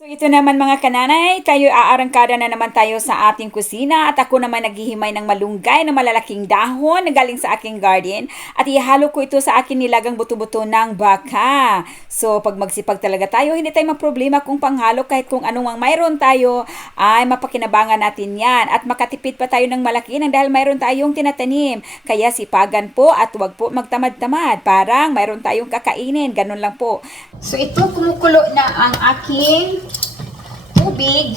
So ito naman mga kananay, tayo aarangkada na naman tayo sa ating kusina at ako naman naghihimay ng malunggay na malalaking dahon na galing sa aking garden at ihalo ko ito sa akin nilagang buto-buto ng baka. So pag magsipag talaga tayo, hindi tayo magproblema kung panghalo kahit kung anong ang mayroon tayo ay mapakinabangan natin yan at makatipid pa tayo ng malaki nang dahil mayroon tayong tinatanim. Kaya sipagan po at wag po magtamad-tamad. Parang mayroon tayong kakainin, ganun lang po. So ito kumukulo na ang aking tubig.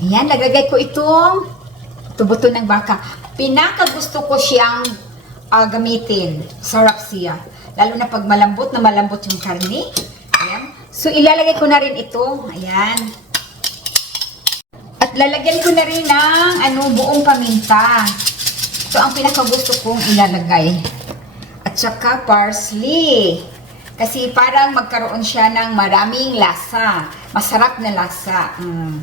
Ayan, nagagay ko itong tubuto ng baka. Pinaka gusto ko siyang ah, gamitin. Sarap siya. Lalo na pag malambot na malambot yung karne. Ayan. So ilalagay ko na rin ito. Ayan. At lalagyan ko na rin ng ano, buong paminta. Ito ang pinaka gusto kong ilalagay. At saka parsley. Kasi parang magkaroon siya ng maraming lasa. Masarap na lasa. Mm.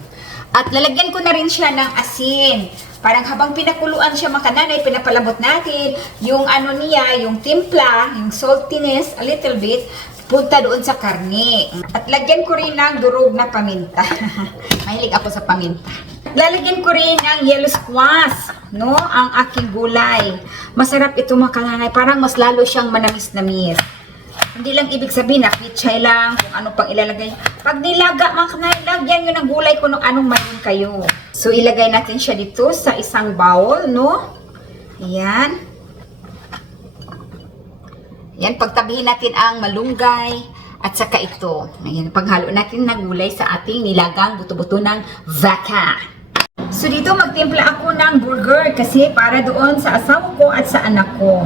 At lalagyan ko na rin siya ng asin. Parang habang pinakuluan siya mga kananay, pinapalambot natin yung ano niya, yung timpla, yung saltiness, a little bit, punta doon sa karne. At lagyan ko rin ng durog na paminta. Mahilig ako sa paminta. Lalagyan ko rin ng yellow squash, no? Ang aking gulay. Masarap ito mga kananay. Parang mas lalo siyang manamis-namis. Hindi lang ibig sabihin na pichay lang, kung ano pang ilalagay. Pag nilaga, mga kanay, lagyan nyo ng gulay kung anong mayroon kayo. So, ilagay natin siya dito sa isang bowl, no? Ayan. Ayan, pagtabihin natin ang malunggay at saka ito. Ayan, paghalo natin ng gulay sa ating nilagang buto-buto ng vaka. So, dito magtimpla ako ng burger kasi para doon sa asawa ko at sa anak ko.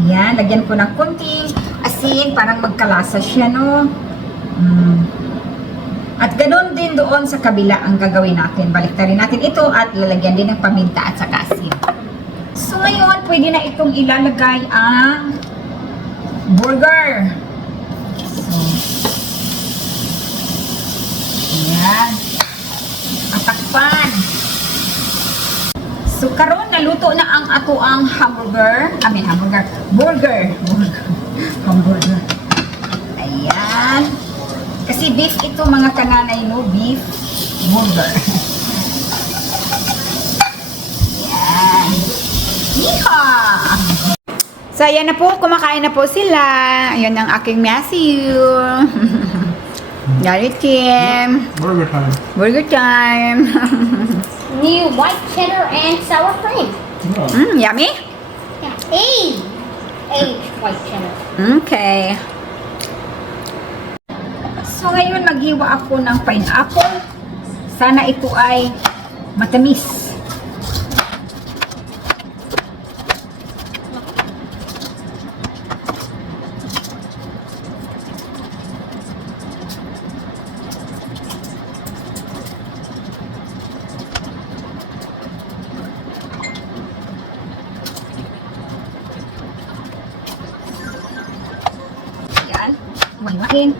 Ayan, lagyan ko ng konting asin, parang magkalasa siya, no? Mm. At ganoon din doon sa kabila ang gagawin natin. Baliktarin natin ito at lalagyan din ng paminta at saka asin. So ngayon, pwede na itong ilalagay ang burger. So, ayan. Atakpan. So karon naluto na ang ato ang hamburger, I mean hamburger, burger, burger, hamburger. Ayan. Kasi beef ito mga kananay no, beef burger. Ayan. Yeehaw! So, ayan na po. Kumakain na po sila. Ayan ang aking Matthew. Galit Kim. Burger time. Burger time. New white cheddar and sour cream. Oh. mm, yummy? Yeah. Aged. Aged white cheddar. Okay. So ngayon maghiwa ako ng pineapple. Sana ito ay matamis. Hiwa-hiwain.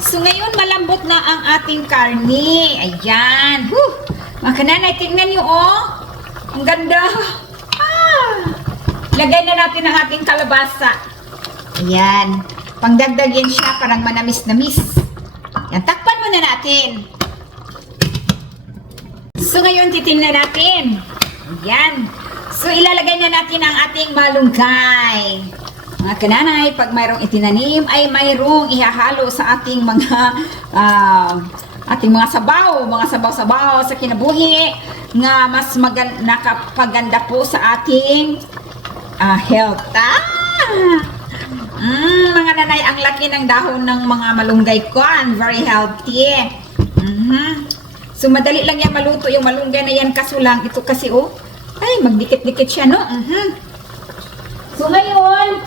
So ngayon malambot na ang ating karne. Ayan. Whew. Mga kananay, tignan nyo oh. Ang ganda. Lagay na natin ang ating kalabasa. Ayan. Pangdagdagin siya parang manamis-namis. Yan, takpan muna natin. So ngayon titingnan natin. Ayan. So ilalagay na natin ang ating malunggay. Mga kananay, pag mayroong itinanim ay mayroong ihahalo sa ating mga ah, ating mga sabaw, mga sabaw-sabaw sa kinabuhi nga mas magan nakapaganda po sa ating ah, health. Ah! Mm, mga nanay, ang laki ng dahon ng mga malunggay ko. Very healthy. Mhm. So, madali lang yan maluto yung malunggay na yan kaso lang. Ito kasi, oh, ay, magdikit-dikit siya, no? Mhm. So, ngayon,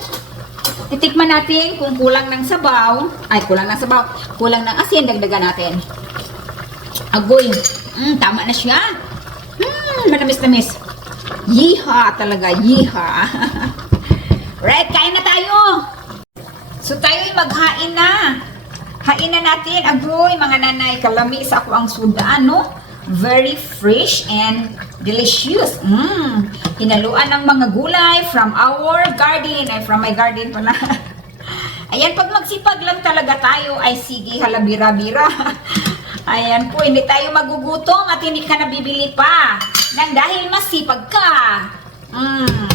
titikman natin kung kulang ng sabaw. Ay, kulang ng sabaw. Kulang ng asin, dagdagan natin. Agoy. Mm, tama na siya. Hmm, manamis-namis. Yiha talaga, yiha. right, kain na tayo So tayo'y maghain na. Hain na natin. Agoy, mga nanay, kalami sa ako ang suda, no? Very fresh and delicious. Mm. Hinaluan ng mga gulay from our garden. Ay, from my garden pala. Ayan, pag magsipag lang talaga tayo, ay sige, halabira-bira. Ayan po, hindi tayo magugutom at hindi ka nabibili pa. Nang dahil masipag ka. Mm.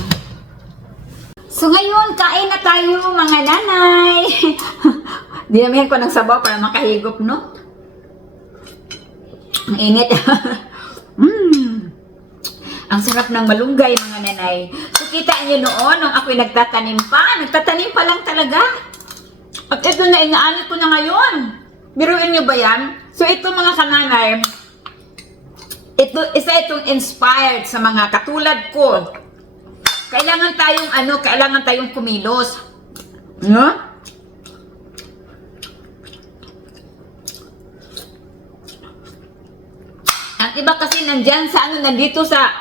So ngayon, kain na tayo mga nanay. Dinamihan ko ng sabaw para makahigop, no? Ang init. mm. Ang sarap ng malunggay, mga nanay. So kita niyo noon, nung ako'y nagtatanim pa, nagtatanim pa lang talaga. At ito na, inaanit ko na ngayon. Biruin niyo ba yan? So ito mga kananay, ito, isa itong inspired sa mga katulad ko. Kailangan tayong ano, kailangan tayong kumilos. No? Ang iba kasi nandyan sa ano, nandito sa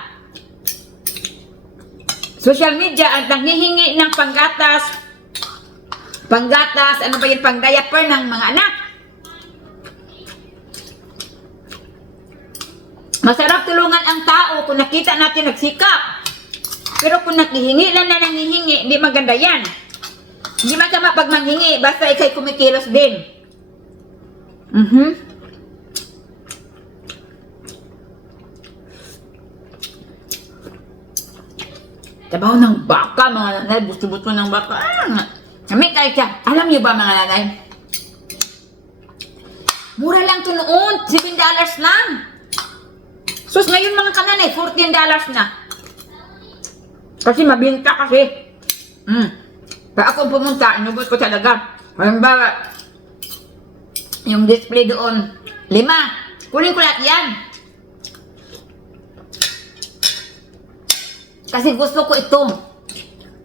social media at nanghihingi ng panggatas, panggatas, ano ba yun, pang diaper ng mga anak. Masarap tulungan ang tao kung nakita natin nagsikap. Pero kung nakihingi lang na nangihingi, hindi maganda yan. Hindi masama pag manghingi, basta ikay kumikilos din. Mhm. Tabaw ng baka, mga nanay. Gusto-gusto ng baka. Ah, Kami siya. Alam niyo ba, mga nanay? Mura lang to noon. $7 lang. Sus, ngayon mga kananay, $14 na. Kasi mabinta kasi. Mm. Pag ako pumunta, inubos ko talaga. Halimbawa, yung display doon, lima. Kunin ko lahat yan. Kasi gusto ko ito.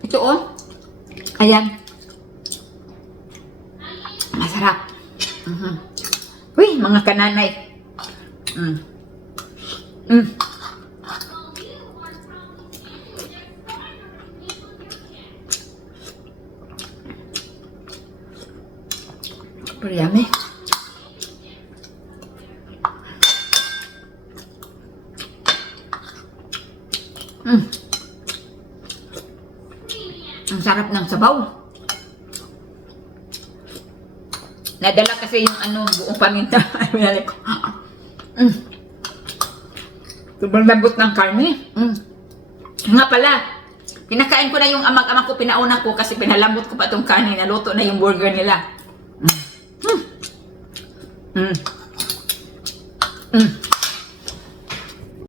Ito oh. Ayan. Masarap. Mhm. Uy, mga kananay. Mm. Mm. Super yummy. Mm. Ang sarap ng sabaw. Nadala kasi yung ano, buong paminta. Ay, ko. Mm. Sobrang lambot ng karne. Mm. Nga pala, pinakain ko na yung amag-amag ko, pinauna ko kasi pinalambot ko pa itong karne. Naluto na yung burger nila. Mm. Mm. Mm. Mm.